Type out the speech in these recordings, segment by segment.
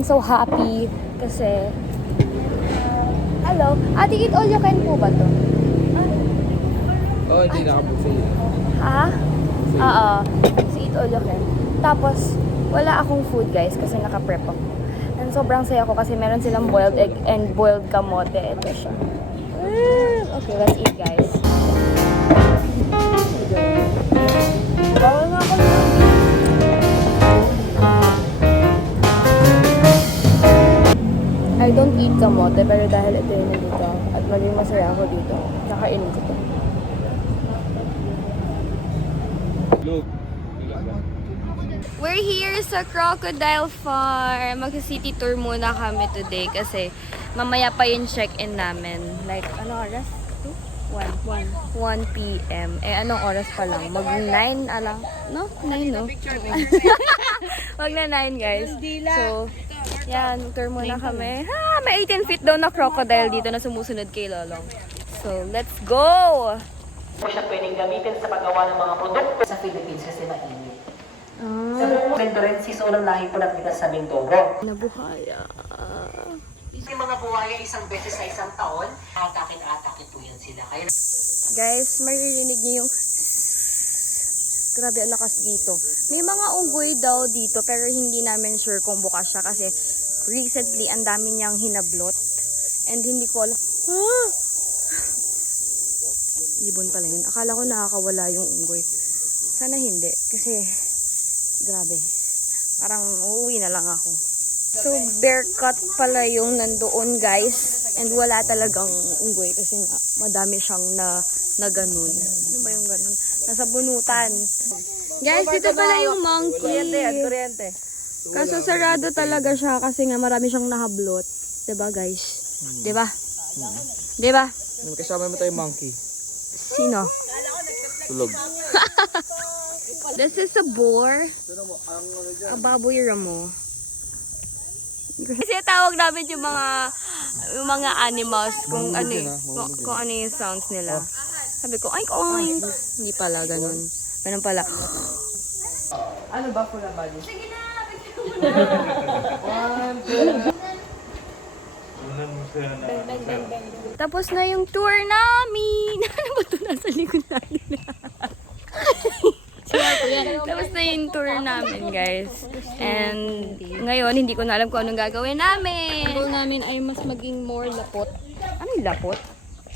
I'm so happy kasi hello. Ate, eat all you can po ba to? Oo, hindi nakabuffet. Ha? Oo. So eat all you can. Tapos, wala akong food guys kasi naka-prep ako. And sobrang saya ko kasi meron silang boiled egg and boiled kamote. Ito siya. Okay, let's eat guys. Bawal nga ako lang. I don't eat kamote pero dahil ito yung nandito at maging masaya ako dito, nakainin ko to. Look. We're here sa Crocodile Farm. Magsa-city tour muna kami today kasi mamaya pa yung check-in namin. Like, ano oras? 1 p.m. Eh, anong oras pa lang? Mag-9 alang? No? 9, no? Wag na 9, guys. So, yan. Tour muna kami. Ha! May 18 feet daw na crocodile dito na sumusunod kay Lolong. So, let's go! Po siya pwedeng gamitin sa paggawa ng mga produkto sa Philippines kasi mainit. Sa buong Mendorensis, unang lahi po natin sa Mindoro. Nabuhaya. Yung mga buhaya isang beses sa isang taon, atakin po yan sila. Kaya Guys, maririnig niyo yung grabe ang lakas dito. May mga unggoy daw dito pero hindi namin sure kung bukas siya kasi recently ang dami niyang hinablot and hindi ko alam. Ibon pala yun. Akala ko nakakawala yung unggoy. Sana hindi kasi grabe. Parang uuwi na lang ako. So, bear cut pala yung nandoon, guys. And wala talagang unggoy kasi nga madami siyang na ganun. Ano ba yung ganun? Nasa bunutan. Guys, dito pala yung monkey. kuryente. Kaso sarado talaga siya kasi nga marami siyang nahablot. Diba, guys? Diba? Diba? May kasama mo tayong monkey. Sino? Tulog. This is a boar. A baboy ramo. Kasi tawag namin yung mga animals kung ano kung ano yung sounds nila. Sabi ko, oink oink. Hindi pala ganun. Ganun pala. Ano ba po na bali? Sige na. Tapos na yung tour namin. Ano ba ito nasa likod natin? Tapos na yung tour namin, guys. And ngayon, hindi ko na alam kung anong gagawin namin. Ang goal namin ay mas maging more lapot. Ano yung lapot?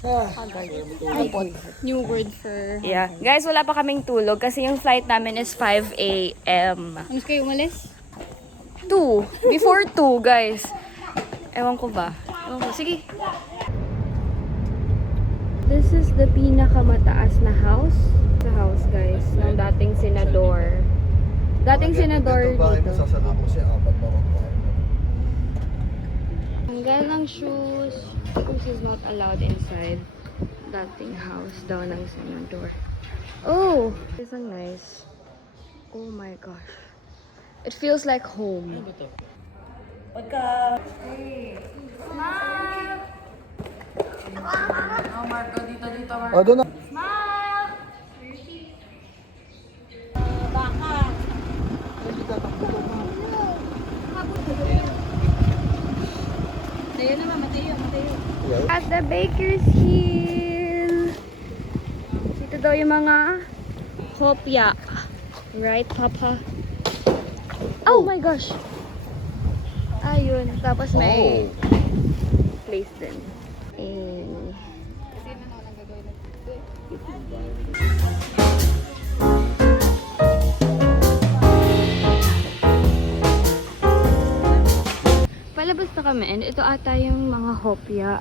Lapot. New word for... Yeah. Guys, wala pa kaming tulog kasi yung flight namin is 5 a.m. Ano kayo umalis? 2. Before 2, guys. Ewan ko ba? Ewan ko. Sige. This is the pinakamataas na house. Sa house, guys. Ng dating senador. Dating senador dito. Tanggal ng shoes. Shoes is not allowed inside. Dating house daw ng senador. Oh! It's so nice. Oh my gosh. It feels like home. Pagka... Smile! Oh, Marco, dito, Marco. Oh, doon na. Smile! Mateo naman, Mateo. At the Baker's Hill. Dito daw yung mga hopya. Right, Papa? Oh my gosh! Ayun. Tapos may place din. Eh. Palabas na kami and ito ata yung mga hopya.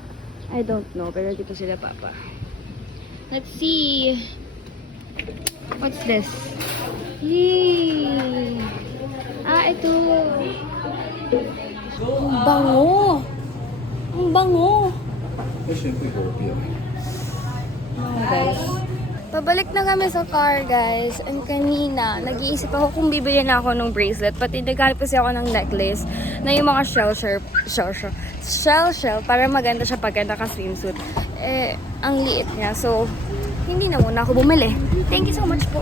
I don't know, pero dito sila papa. Let's see. What's this? Yay! Ah, ito. Ang bango! Ang bango! Guys. Pabalik na kami sa car, guys. And kanina, nag-iisip ako kung bibili na ako ng bracelet. Pati naghanap kasi ako ng necklace na yung mga shell para maganda siya pag naka-swimsuit. Eh, ang liit niya. So, hindi na muna ako bumili. Thank you so much po.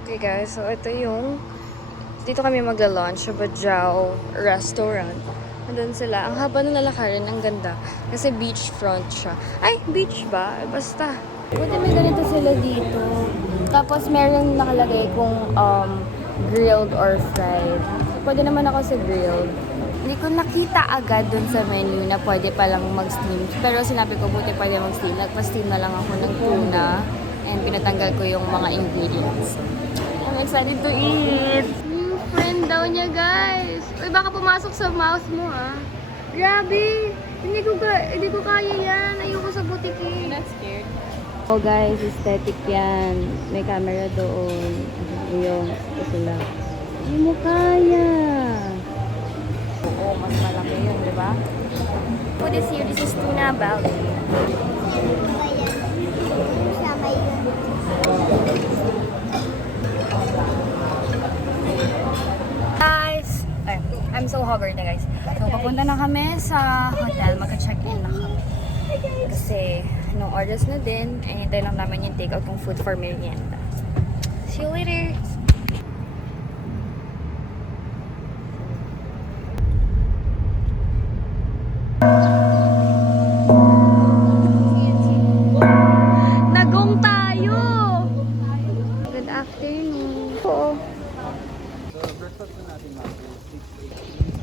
Okay, guys. So, ito yung Dito kami magla-lunch sa Bajao Restaurant. Nandun sila. Ang haba ng lalakarin, ang ganda. Kasi beachfront siya. Ay, beach ba? Basta. Buti may ganito sila dito. Tapos meron nakalagay kung grilled or fried. Pwede naman ako sa grilled. Hindi ko nakita agad dun sa menu na pwede palang mag-steam. Pero sinabi ko, buti pwede mag-steam. Nagpa-steam na lang ako ng tuna. And pinatanggal ko yung mga ingredients. I'm excited to eat! New friend daw niya, guys! Uy, baka pumasok sa mouth mo, ah. Grabe! Hindi ko kaya yan. Ayoko sa butiki. I'm not scared. Oh, guys, aesthetic yan. May camera doon. Yung, ito sila. Hindi mo kaya. Oo, mas malaki yun, di ba? For this year, this is tuna belly. Guys! Ay, I'm so haggard na, guys. So, papunta na kami sa hotel. Magka-check-in na kami. Kasi, no orders na din. And hintay lang namin yung take-out ng food for merienda. See you later! Nagong tayo! Good afternoon. Oo. So, breakfast na natin natin.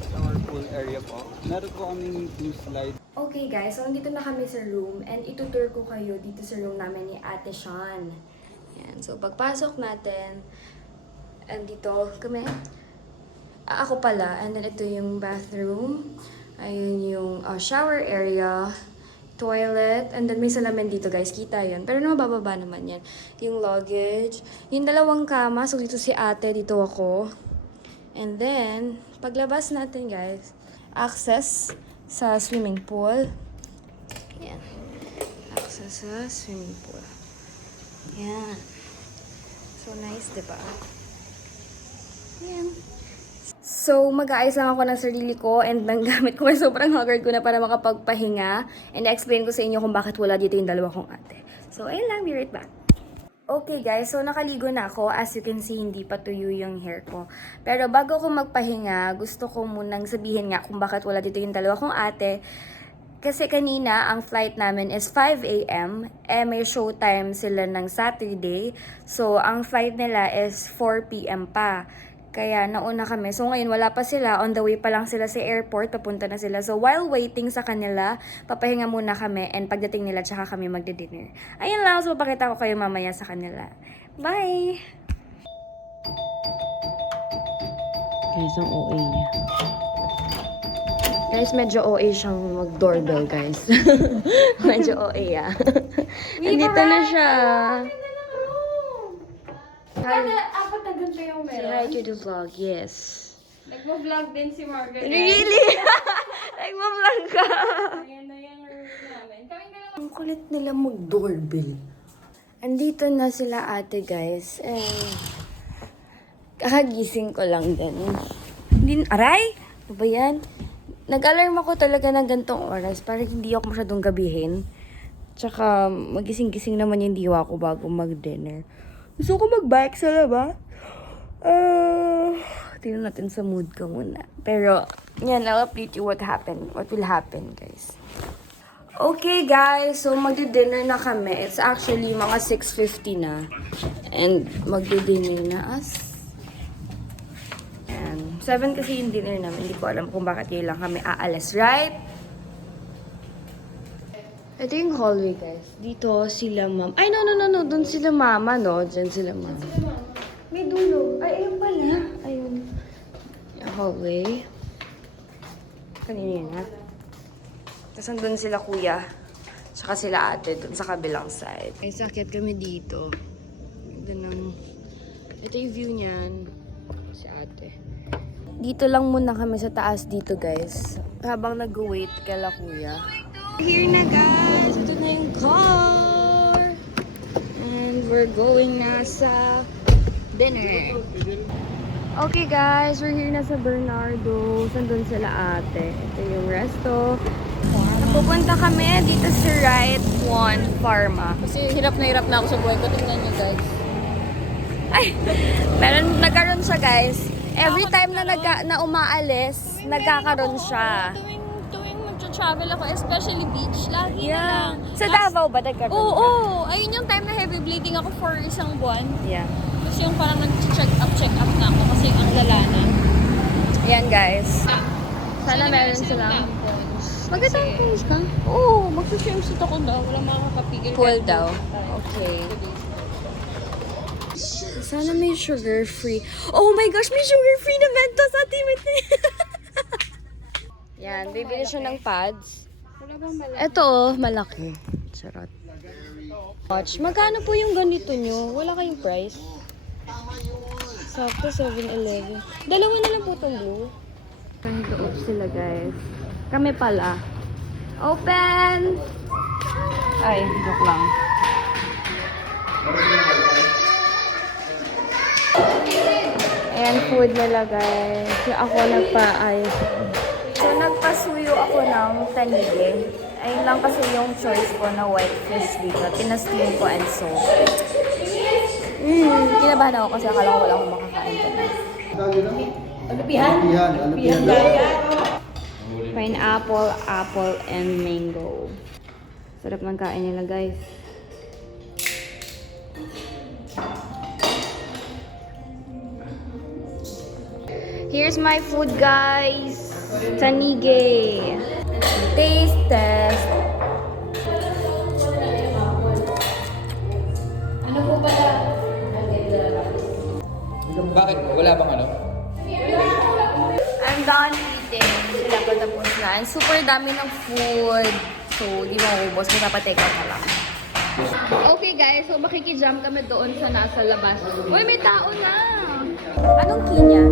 6 our pool area po. Meron po kaming 2 slide. Okay guys, so nandito na kami sa room and itutour ko kayo dito sa room namin ni Ate Sean. Yan. So pagpasok natin, andito kami. Ako pala, and then ito yung bathroom. Ayun yung shower area, toilet, and then may salamin dito guys, kita yun. Pero mabababa naman yan. Yung luggage, yung dalawang kama, so dito si ate, dito ako. And then, paglabas natin guys, access sa swimming pool. Yan. Access sa swimming pool. Yan. So nice, diba? Yan. So, mag-aayos lang ako ng sarili ko and ng gamit ko. Sobrang haggard ko na para makapagpahinga. And explain ko sa inyo kung bakit wala dito yung dalawa kong ate. So, ayun lang. Be right back. Okay guys, so nakaligo na ako. As you can see, hindi pa tuyo yung hair ko. Pero bago ko magpahinga, gusto ko munang sabihin nga kung bakit wala dito yung dalawa kong ate. Kasi kanina, ang flight namin is 5 a.m. May showtime sila ng Saturday. So, ang flight nila is 4 p.m. pa. Kaya nauna kami. So ngayon wala pa sila. On the way pa lang sila sa airport. Papunta na sila. So while waiting sa kanila, papahinga muna kami. And pagdating nila, tsaka kami magdi-dinner. Ayun lang. So papakita ko kayo mamaya sa kanila. Bye! Guys, ang OA niya. Guys, medyo OA siyang mag-doorbell, guys. Medyo OA, ah. Andito na siya. Apat na ganito yung Say meron. hi to the vlog, yes. Nagmo-vlog din si Margaret. Really? Nagma-vlog ka. Ayan na yung room namin. Kaming dalawa. Ang kulit nila mag-doorbell. Andito na sila ate guys. And kakagising ko lang din. Aray! Ano ba yan? Nag-alarm ako talaga ng gantong oras para hindi ako masyadong gabihin. Tsaka magising-gising naman yung diwa ko bago mag-dinner. Gusto ko mag-bike sa labas. Tingnan natin sa mood ko muna. Pero, yan, I'll update you what will happen, guys. Okay, guys. So, magdi-dinner na kami. It's actually mga 6:50 na. And, magdi-dinner na as... Ayan. 7 kasi yung dinner namin. Hindi ko alam kung bakit yun lang kami aalis, right? Ito yung hallway, guys. Dito sila mama. Ay, no. Doon sila mama, no? Diyan sila mama. May dulo. Ay, ayun pala. Ayun. Yung hallway. Kanina yun, ha? Tapos nandun sila kuya. Tsaka sila ate dun sa kabilang side. Ay, sakit kami dito. Ito yung view niyan. Si ate. Dito lang muna kami sa taas dito, guys. Habang nag-wait kala kuya. Here na, guys. Ito na yung car. And we're going na sa dinner. Okay, guys. We're here na sa Bernardo. Sandun sila ate. Ito yung resto. Pupunta kami dito sa Right One Pharma. Kasi hirap na ako sa buhay ko. Tingnan nyo guys. Ay! Meron, nagkaroon siya, guys. every time na umaalis, nagkakaroon siya. Tuwing mag-travel ako, especially beach, lagi na lang. Sa Davao ba nagkakaroon? Oo, ayun yung time na heavy bleeding ako for isang buwan. Yeah. Tapos yung parang nag-check up na ako kasi ang lala na. Ayan guys. Sana meron silang magandang place ka? Oo, magsuswimsuit ako daw. Wala makakapigil. Pool daw. Okay. Sana may sugar-free. Oh my gosh, may sugar-free na Mentos sa Timothy. Yan, bibili siya ng pads. Wala bang malaki? Ito oh, malaki. Charot. Watch, magkano po yung ganito nyo? Wala kayong price? Sakto 7-Eleven. Dalawa na lang po itong blue. Nag-off sila guys. Kami pala. Open! Ay, joke lang. Ayan, food nila guys. Ako nagpa-ayos. So, nagpasuyo ako ng tanige. Ayun lang kasi yung choice ko na white fish dito. Pinasteam ko and soap. Kinabahan ako kasi akala ko wala akong makakain dito. Pineapple, apple, and mango. Sarap ng kain nila guys. Here's my food guys. Tanige. Taste test. Ano po ba? Bakit? Wala bang ano? I'm done eating. Sila pa tapos na. And super dami ng food. So, di maubos. May papatake out na lang. Okay guys, so makikijam kami doon sa nasa labas. Uy, may tao na! Anong key niya?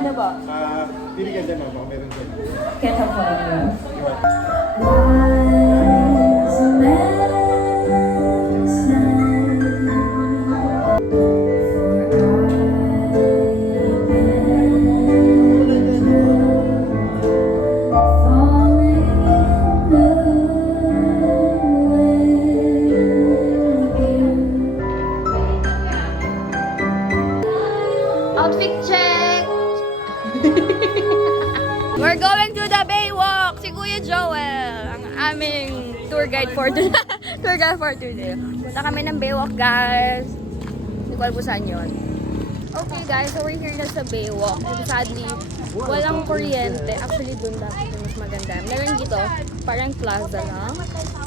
Ano ba? Pili ka dyan, baka meron dyan. Ketchup po. Outfit check! We're going to the Baywalk! Si Kuya Joel, ang aming tour guide for today. Punta kami ng Baywalk, guys. Hindi ko alam kung saan yun. Okay, guys, so we're here na sa Baywalk. And sadly, walang kuryente. Actually, dun dapat yung mas maganda. Meron dito, parang plaza lang.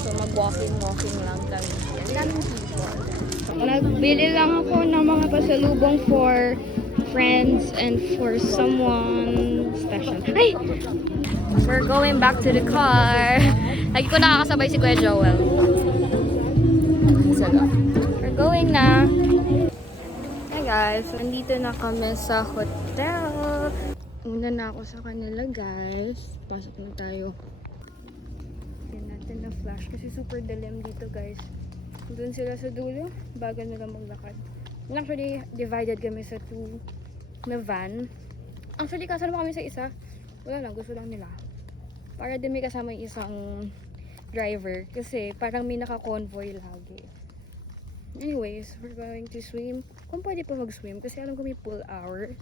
So, mag-walking lang kami. Ang daming people. Nagbili lang ako ng mga pasalubong for friends and for someone special. Ay! We're going back to the car. Lagi ko nakakasabay si Kuya Joel. We're going na. Hey guys, nandito na kami sa hotel. Una na ako sa kanila guys. Pasok na tayo. Yan natin na flash kasi super dilim dito guys. Doon sila sa dulo. Bagal nila maglakad. And actually, divided kami sa two na van. Actually, kasama kami sa isa. Wala lang, gusto lang nila. Para din may kasama yung isang driver. Kasi parang may naka-convoy lagi. Anyways, we're going to swim. Kung pwede pa mag-swim, kasi alam ko may pool hour.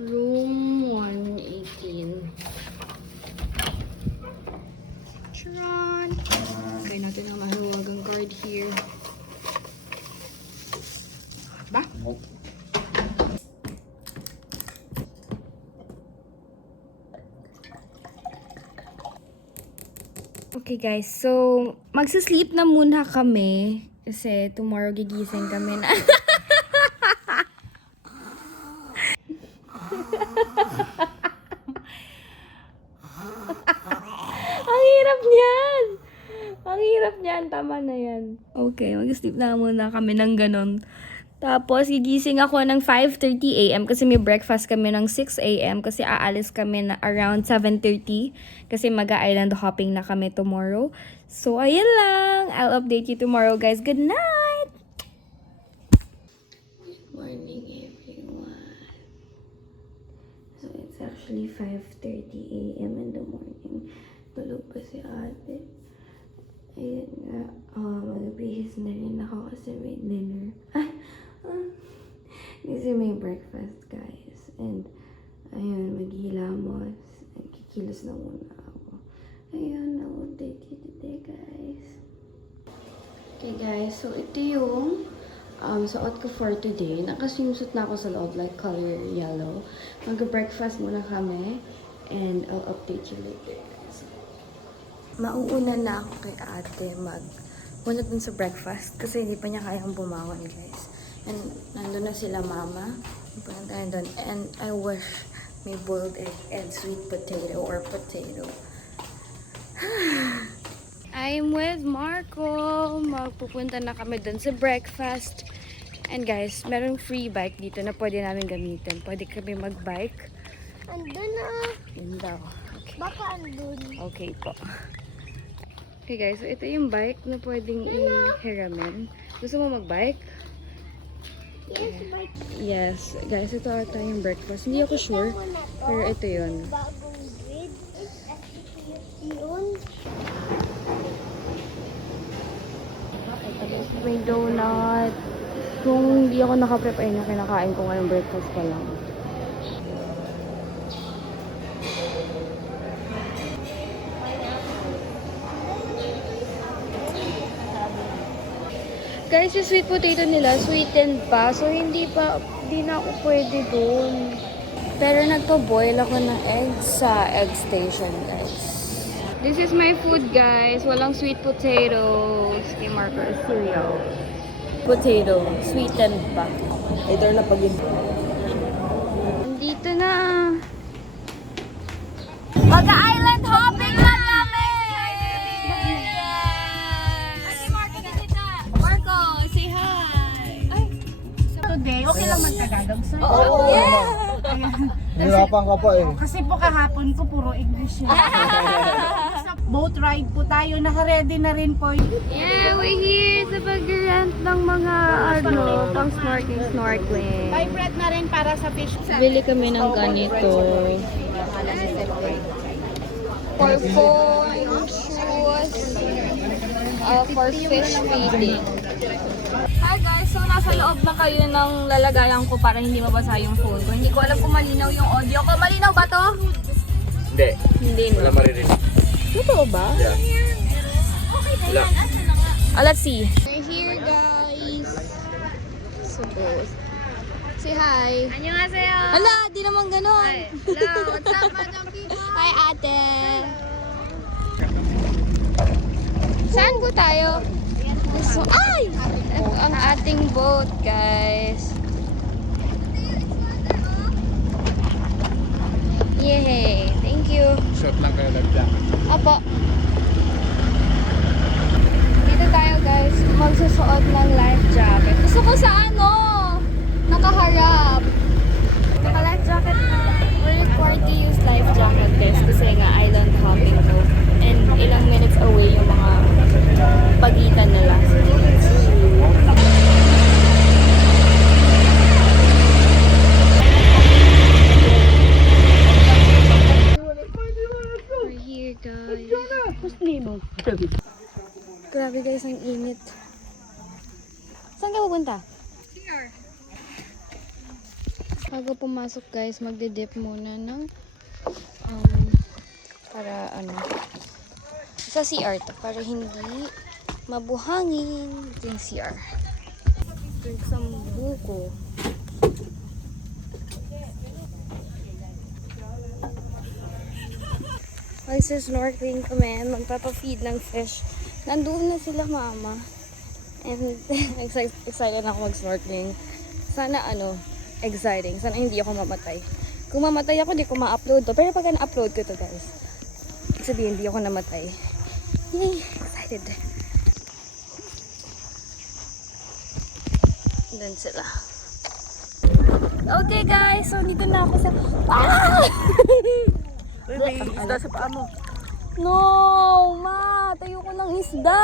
Room 118. Charan! Try natin ang mahiwagang card here. Ba? Okay guys, so magsasleep na muna kami kasi tomorrow gigising kami na. Ang hirap niyan! Ang hirap niyan, tama na yan. Okay, mag-sleep na muna kami ng ganon. Tapos, gigising ako ng 5:30 a.m. kasi may breakfast kami ng 6 a.m. kasi aalis kami na around 7:30 kasi mag-island hopping na kami tomorrow. So, ayun lang. I'll update you tomorrow, guys. Good night! Good morning, everyone. So, it's actually 5:30 a.m. in the morning. Tulog pa si ate. Ayun nga. Mag-bihis na rin ako kasi may dinner. Kasi may breakfast, guys. And, ayun, maghilamos. And kikilos na muna ako. Ayun, I'll update you today, guys. Okay, guys. So, ito yung suot ko for today. Nakaswimsuit na ako sa loob, like color yellow. Mag-breakfast muna kami. And I'll update you later, guys. Mauuna na ako kay ate muna dun sa breakfast kasi hindi pa niya kayang bumangon, guys. And nandun na sila mama. Punta tayo dun. And I wish may boiled egg and sweet potato or potato. I'm with Marco. Magpupunta na kami dun sa breakfast. And guys, merong free bike dito na pwede namin gamitin. Pwede kami mag-bike. Andun na. Yun daw. Okay. Baka andun. Okay po. Okay guys, so ito yung bike na pwedeng ihiramin. Gusto mo mag-bike? Yes, bike. Yes. Guys, ito ata yung breakfast. Hindi ako sure. Pero ito yun. Bagong bridge. Yun. May donut. Kung hindi ako nakaprepare yung kinakain ko ngayong breakfast pa lang. Guys, yung sweet potato nila, sweetened pa. So, hindi na ako pwede dun. Pero nagpa-boil ako ng eggs sa egg station, guys. This is my food, guys. Walang sweet potatoes. Kay Marco is cereal. Potato, sweetened pa. Later na pag Nandito na. Mag-island hopping na kami! Marco, say hi! Today, okay lang man Tagalog, sir. Oh, yeah! Nahirapan ka pa eh. Kasi po kahapon ko puro English yun. Sa boat ride po tayo, naka-ready na rin po. Yeah, we're here sa pag-rent ng mga pang snorkeling. Vibrate na rin para sa fish. Bili kami ng ganito. For phone, shoes, for fish feeding. Hi guys, so nasa loob na kayo ng lalagayan ko para hindi mabasa yung phone ko. Hindi ko alam kung malinaw yung audio ko. Malinaw ba to? Hindi. Hindi Wala no. maririnig. Totoo ba? Yeah. Wala. Let's see. We're here guys. Suppose. Say hi. 안녕하세요. Hala, di naman ganon. Hello, what's up, Madam Pico? Hi ate. Saan po tayo? So, ay! Ito ang ating boat, guys. Yay! Thank you. Shot lang kayo lagyan. Apo. Dito tayo, guys. Magsusuot ng life jacket. Gusto ko sa ano? Nakaharap. Naka-life jacket na. We're required to use life jacket test kasi nga island hopping ko. And ilang minutes away yung mga pagitan nila. We're here, guys. Grabe guys, ang init. Saan ka pupunta? Here. Bago pumasok guys, magde-dip muna ng para ano sa CR to, para hindi mabuhangin. Ito yung CR. Drink some buko. Snorkeling kami, magpapa-feed ng fish. Nandun na sila mama. And excited ako mag-snorkeling. Sana exciting. Sana hindi ako mamatay. Kung mamatay ako, di ko ma-upload to. Pero pag na-upload ko to guys, sabihin, hindi ako namatay. Yay! Excited. Doon sila. Okay guys, so dito na ako sa... Ah! May isda sa paa mo. No! Ma! Tayo ko ng isda!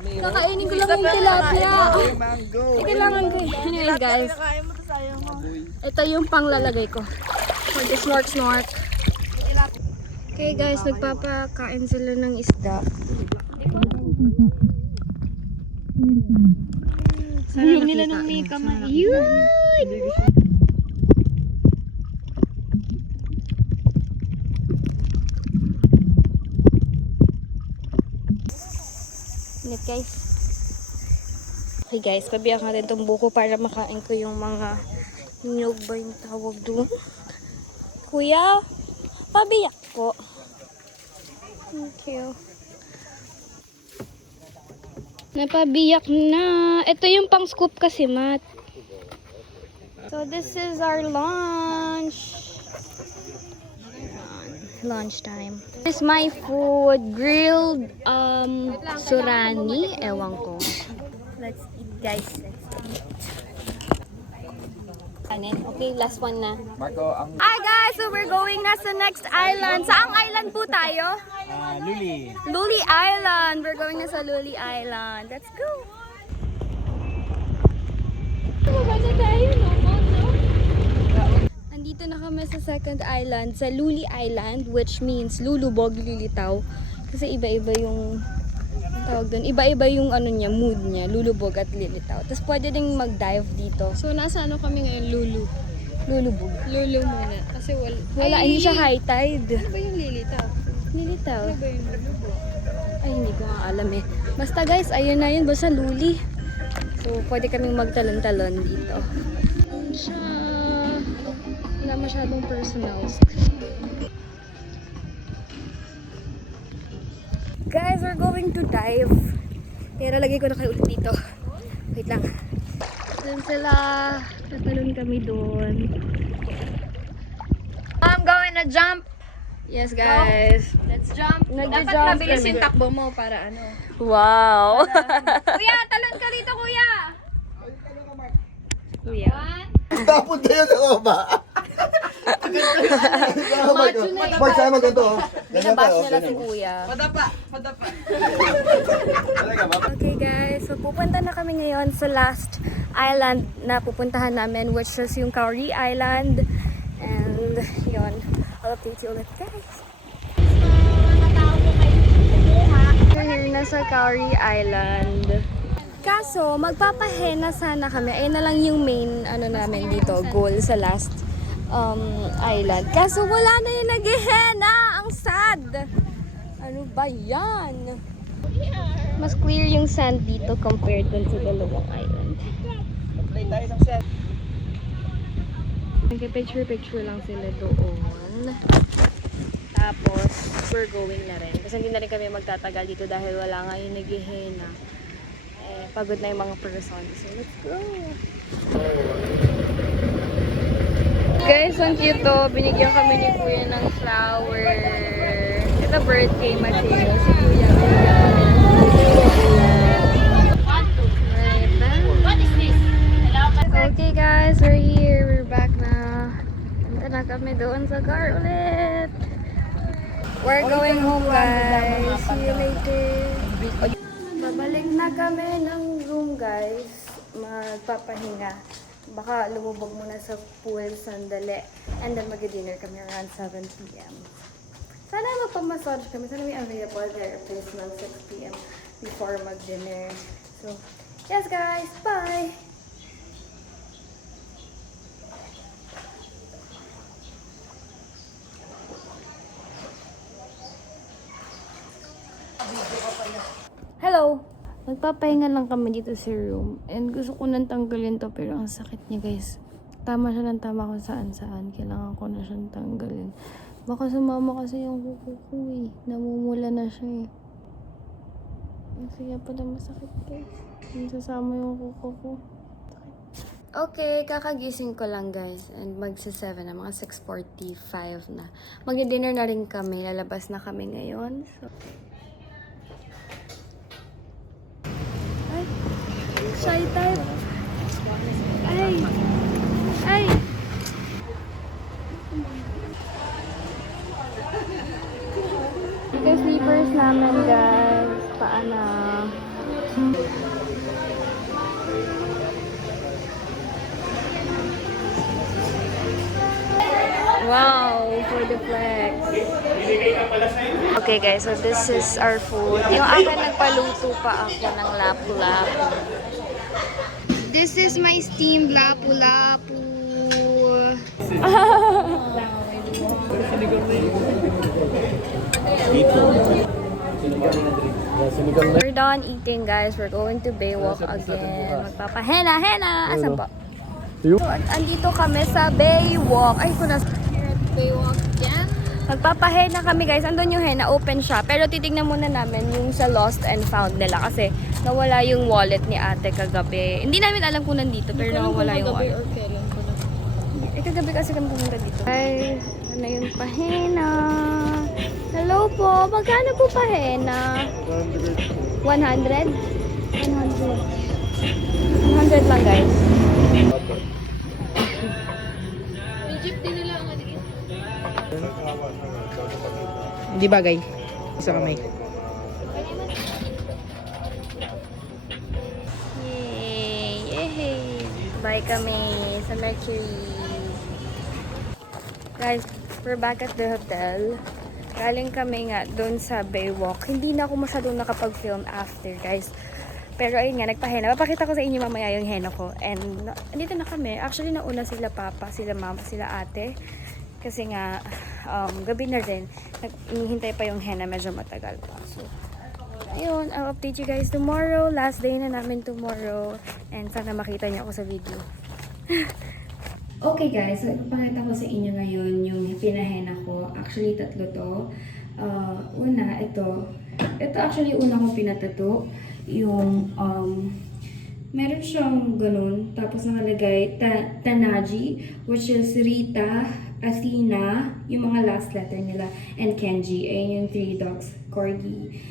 Kakainin ko lang yung tilapia. Mango. Kailangan ko eh. Anyways guys, ito yung panglalagay ko. For the snort. Okay guys, nagpapakain sila ng isda. Ayaw nila ng may kamay. Yun! Init guys. Okay guys, pabiyak natin itong buko para makain ko yung mga nyog ba yung tawag doon? Kuya, pabiyak po. Thank you. Napabiyak na. Ito yung pang scoop kasi, Mat. So this is our lunch. Lunch time. This is my food. Grilled surani. Ewan ko. Let's eat guys. Let's eat. Kanin. Okay, last one na. Marco, ang Hi guys! So we're going na sa next island. Saang island po tayo? Luli. Luli Island. We're going na sa Luli Island. Let's go! Nandito na kami sa second island, sa Luli Island, which means lulubog, lilitaw. Kasi iba-iba yung tawag doon. Iba-iba yung ano niya, mood niya, lulubog at lilitaw. Tapos pwede ding mag-dive dito. So, nasa ano kami ngayon? Lulu. Lulubog. Lulu muna. Kasi Wala, hindi siya high tide. Ano ba yung lilitaw? Lilitaw. Ano ba yung lulu? Ay, hindi ko nga alam eh. Basta guys, ayun na yun. Basta Luli. So, pwede kaming magtalon-talon dito. Ayun siya. Wala masyadong personals. Guys, we're going to dive. Pero lagay ko na kayo ulit dito. Wait lang. Doon sila. Tatalon kami doon. I'm going to jump. Yes, guys. Let's jump. Nagja-jump Dapat mabilis kami. yung takbo mo para ano. Wow. Kuya, talon ka dito, kuya! Kuya. Tapos na yun ako ba? Mark, sa'yo maganda oh. Ganyan Binabash tayo. nila si Kuya. Padapa. Okay guys, so pupunta na kami ngayon sa last island na pupuntahan namin, which is yung Kauri Island. And yun, I'll update you ulit guys. We're here na sa Kauri Island. Kaso, magpapahena sana kami. Ayun na lang yung main ano namin dito, goal sa last island. Kaso wala na yung naghihena. Ang sad. Ano ba yan? Mas clear yung sand dito compared dun sa dalawang island. Play tayo ng set. Nagka-picture lang sila doon. Tapos, we're going na rin. Kasi hindi na rin kami magtatagal dito dahil wala nga yung naghihena. Eh, pagod na yung mga person. So, let's go! Guys, ang cute to. Binigyan kami ni Kuya ng flower. Ito birthday material. Si Kuya. Okay guys, we're here. We're back na. Punta na kami doon sa car ulit. We're going home guys. See you later. Babalik na kami ng room guys. Magpapahinga. Baka lumubog muna sa pool sandali. And then mag-dinner kami around 7 p.m. Sana magpamassage kami. Sana may available there place ng 6 p.m. before mag-dinner. So, yes guys. Bye! Hello! Magpapahinga lang kami dito sa room. And gusto ko nang tanggalin to pero ang sakit niya guys. Tama siya ng tama kung saan-saan. Kailangan ko na siyang tanggalin. Baka sumama kasi yung kuko ko eh. Namumula na siya eh. Kasi pala masakit guys. Sasama yung kuko ko. Okay, kakagising ko lang guys. And magsa-7 na. Mga 6:45 na. Mag-dinner na rin kami. Lalabas na kami ngayon. So, shy type. Wow, for the flex. Okay guys, so this is our food. Yung akin nagpaluto pa ako ng lapu-lapu. This is my steamed lapu-lapu. We're done eating guys. We're going to Baywalk again. Magpapahena-hena. Asan po? So, andito kami sa Baywalk. Ay, kunas. Baywalk yan. Magpapahena kami guys. Andun yung henna. Open siya. Pero titignan muna namin yung sa lost and found nila. Kasi nawala yung wallet ni ate kagabi. Hindi namin alam kung nandito. Pero nawala yung wallet. Kagabi kasi kami pumunta dito. Ay, ano yung pahena? Hello po. Magkano po pahena? 100? 100. 100 lang guys. Hindi bagay. Isa kamay. Yay! Yay! Bye kami sa Mercury. Guys, we're back at the hotel. Galing kami nga doon sa Baywalk. Hindi na ako masyadong nakapag-film after, guys. Pero ayun nga, nagpahena. Papakita ko sa inyo mamaya yung henna ko. And andito na kami. Actually, nauna sila papa, sila mama, sila ate. Kasi nga, gabi na rin. Hinihintay pa yung henna. Medyo matagal pa. So, ayun. I'll update you guys tomorrow. Last day na namin tomorrow. And sana makita niyo ako sa video. Okay guys, so ipapakita ko sa inyo ngayon yung pinahena ko. Actually, 3 to. Una, ito. Ito actually una kong pinatato. Yung, meron siyang ganun. Tapos nakalagay, Tanaji, which is Rita, Athena, yung mga last letter nila, and Kenji. Ayun yung 3 dogs, Corgi.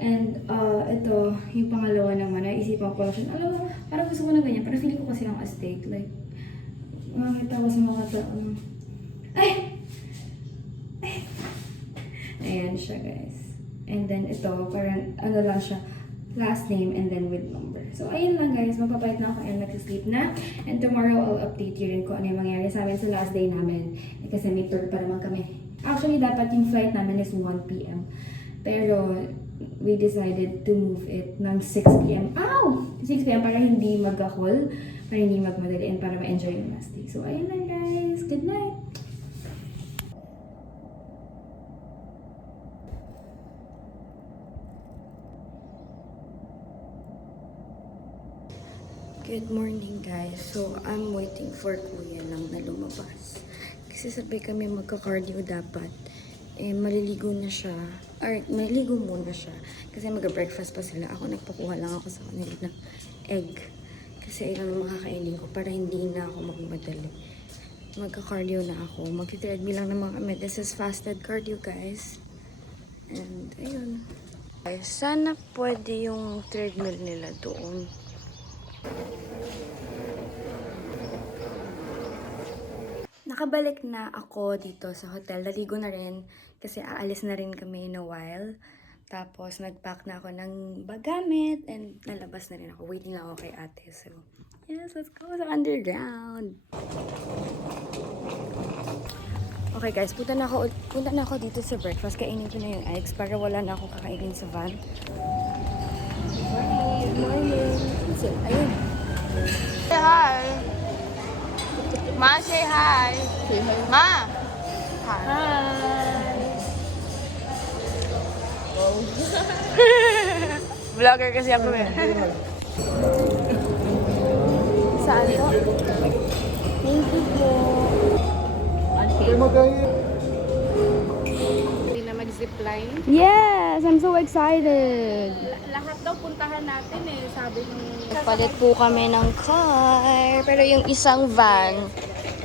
And, ito, yung pangalawa naman, naisipan ko lang siya. Alam mo, parang gusto ko na ganyan. Parang feeling ko kasi ng steak. Like, makakita ko sa mga tao. Ay! Ayan siya, guys. And then, ito, parang, ano lang siya, last name and then with number. So, ayun lang, guys. Magpapahit na ako and nagsisleep na. And tomorrow, I'll update you rin kung ano yung mangyari sa amin sa last day namin. Kasi may tour pa naman kami. Actually, dapat yung flight namin is 1 p.m. Pero, we decided to move it ng 6 p.m. Ow! 6 p.m. para hindi mag-haul, para hindi magmadali, and para ma-enjoy yung last day. So, ayun lang guys. Good night! Good morning guys. So, I'm waiting for kuya lang na lumabas. Kasi sabay kami magka-cardio dapat. Eh, maliligo na siya. Or, maliligo muna siya. Kasi mag-breakfast pa sila. Ako, nagpakuha lang ako sa kanila ng egg. Kasi ilang makakainin ko para hindi na ako magmadali. Magka-cardio na ako. Magti-treadmill lang naman kami. This is fasted cardio, guys. And, ayun. Guys, sana pwede yung treadmill nila doon. Nakabalik na ako dito sa hotel. Naligo na rin kasi aalis na rin kami in a while. Tapos nag-pack na ako ng bagamit and nalabas na rin ako. Waiting lang ako kay ate. So, yes, let's go sa underground. Okay guys, punta na ako dito sa breakfast. Kainin ko na yung eggs para wala na ako kakainin sa van. Good morning. So, ayun. Say hi. Ma, say hi. Say hi. Ma. Vlogger kasi ako eh. Saan to? Thank you po. Hindi na mag-zipline. Yes! I'm so excited! Lahat daw puntahan natin eh, sabi nung... Palit po kami ng car. Pero yung isang van,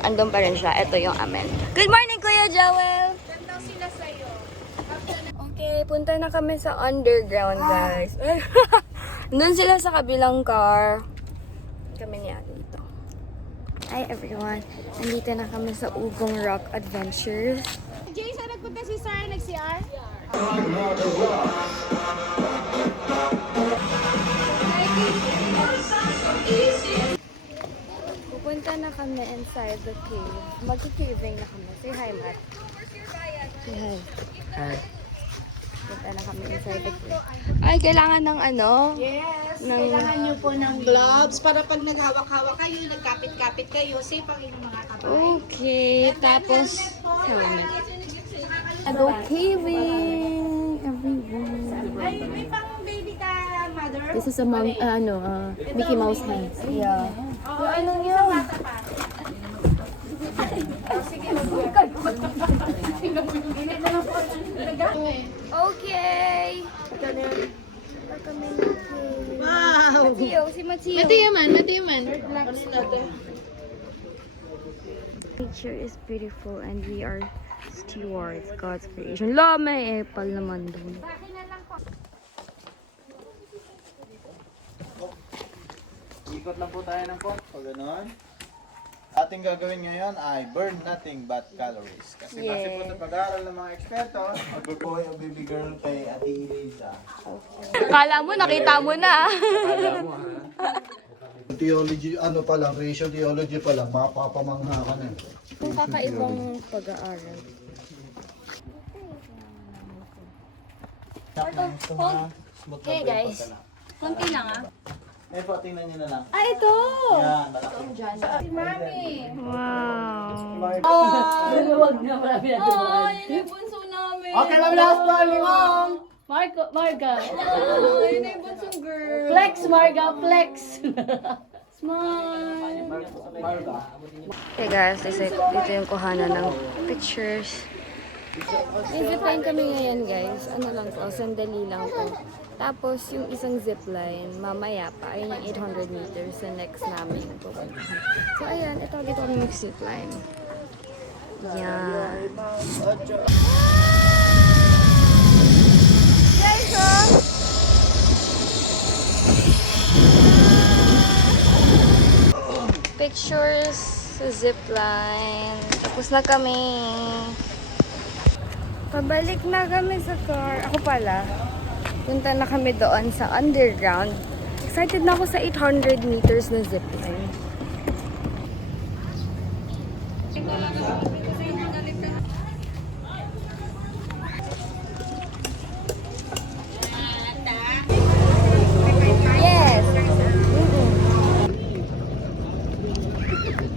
andun pa rin siya. Ito yung amen. Good morning, Kuya Joel! Ganda sila sa'yo. Okay, punta na kami sa underground, guys. Doon sila sa kabilang car. Kami niya dito. Hi, everyone. Nandito na kami sa Ugong Rock Adventures. Jay, saan nagpunta si Sarah? Nag-CR? Punta na kami inside the cave. Magki-caving na kami. Say hi, Matt. Say hi. Hi. Punta na kami inside the cave. Ay, kailangan ng ano? Yes, Ng- kailangan nyo po ng gloves para pag naghawak-hawak kayo, nagkapit-kapit kayo, safe ang inyong mga kamay. Okay, tapos helmet. Go caving, everyone. Ay, may pang baby ka, mother? This is a Mickey Mouse hands. Yeah. Oh, anong yun? Okay. Wow! Mateo, si Mateo. Mateo man. Nature is beautiful and we are stewards, God's creation. La, may epal naman dun. Ikot lang po tayo ng pump. O gano'n. Ating gagawin ngayon ay burn nothing but calories. Kasi base po sa pag-aaral ng mga eksperto, mag-boy o baby girl kay Ate Eliza. Akala mo, nakita mo na. Theology, ano pa lang, creation theology pa lang, mapapamangha ka na. Kung kakaibang pag-aaral. Okay guys, Konti lang ah. eh po, tingnan nyo na lang. Ah, ito! Yan, malaki. Wow. Okay, last one, limong! Marga. Yun na yung bunsong girl. Flex, Marga, flex. Smile. Okay guys, dito yung kuhanan ng pictures. Zipline kami ngayon guys. Ano lang to, sandali lang to. Tapos yung isang zipline, mamaya pa, ayun yung 800 meters sa next namin pupuntahan. So ayan, ito dito kami mag-zipline. Yan. Guys, oh! Pictures sa zipline. Tapos na kami. Pabalik na kami sa car. Ako pala. Punta na kami doon sa underground. Excited na ako sa 800 meters na zipline. Yes!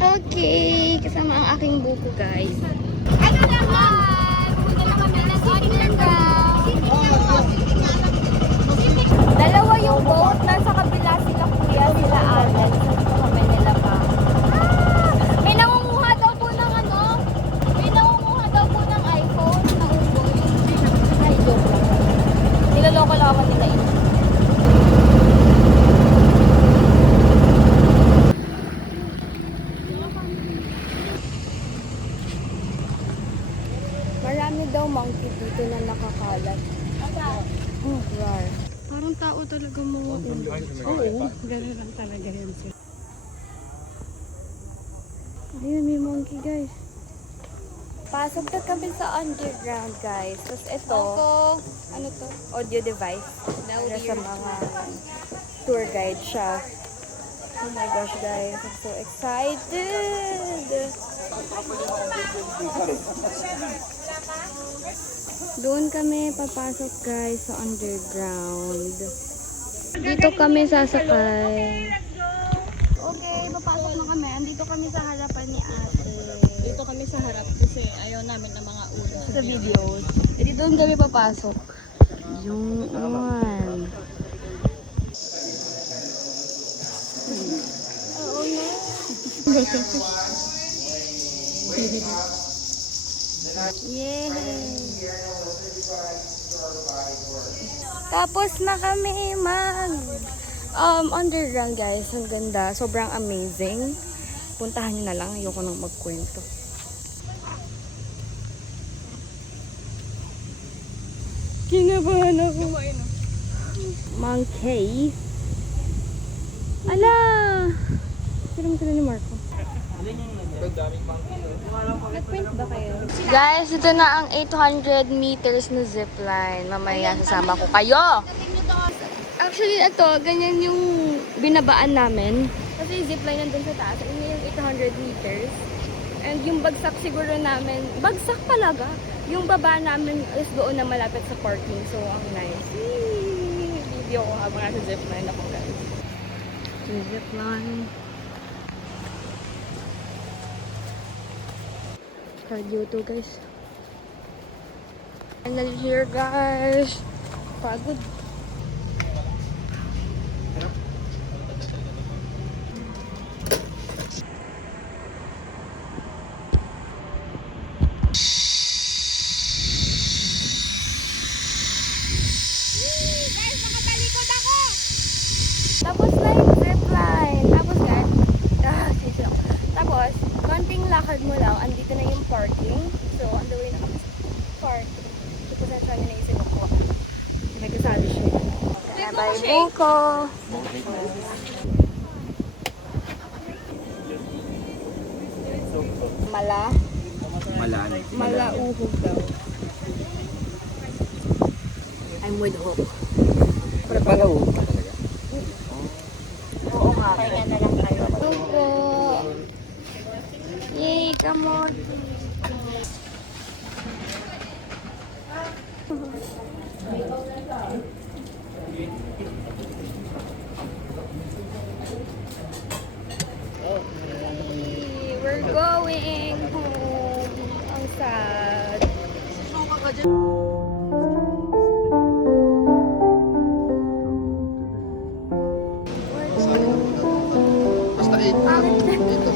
Okay, kasama ang aking buko guys. Ano naman? Punta na kami ng underground. Dalawa yung boat, nasa kabila sila kuya, sila Alan. Dito kami nila pa. May nangunguha daw po ng ano? May nangunguha daw po ng iPhone na unggoy. Ay, joke lang. Niloloko lang ako nila ito. Marami daw monkey dito na nakakalat. Oh, rar. Parang tao talaga mo. Oo, gano'n lang talaga yun siya. Ayun, may monkey guys. Pasok na kami sa underground guys. Tapos ito, ano to? Audio device. Para sa mga tour guide siya. Oh my gosh guys, I'm so excited! Doon kami papasok guys sa underground. Dito kami sasakay. Okay, papasok na kami. Andito kami sa harapan ni ate. Dito kami sa harap kasi ayaw namin ng mga ulo. Sa videos. E dito kami papasok. Yung on. Oo na. Yay! Tapos na kami underground guys. Ang ganda. Sobrang amazing. Puntahan nyo na lang. Ayoko nang magkwento. Kinabahan ako. Monkey. Ala! Siram sila ni Marco. Nag-print ba kayo? Guys, ito na ang 800 meters na zipline. Mamaya sasama ko kayo. Actually, ito, ganyan yung binabaan namin. Kasi yung zipline nandun sa taas, yun yung 800 meters. And yung bagsak siguro namin, bagsak talaga. Yung baba namin is doon na malapit sa parking. So, ang nice. Yee! Video ko habang nasa zipline ako, guys. Yung zipline. Cardio to, guys. Finally here, guys. Pagod. Tapos na yung zipline. Tapos guys, tapos, konting lakad mo lang, andito na yung parking. So, on the way na kami sa parking. So, pasensya nyo naisip ako. Nagkasali siya. Bye, buko! Malauhog daw. I'm with hope. Oo nga. Pahinga na lang tayo. Buko! Yay! Come on! Yay! We're going home. Ang sad. Basta 8.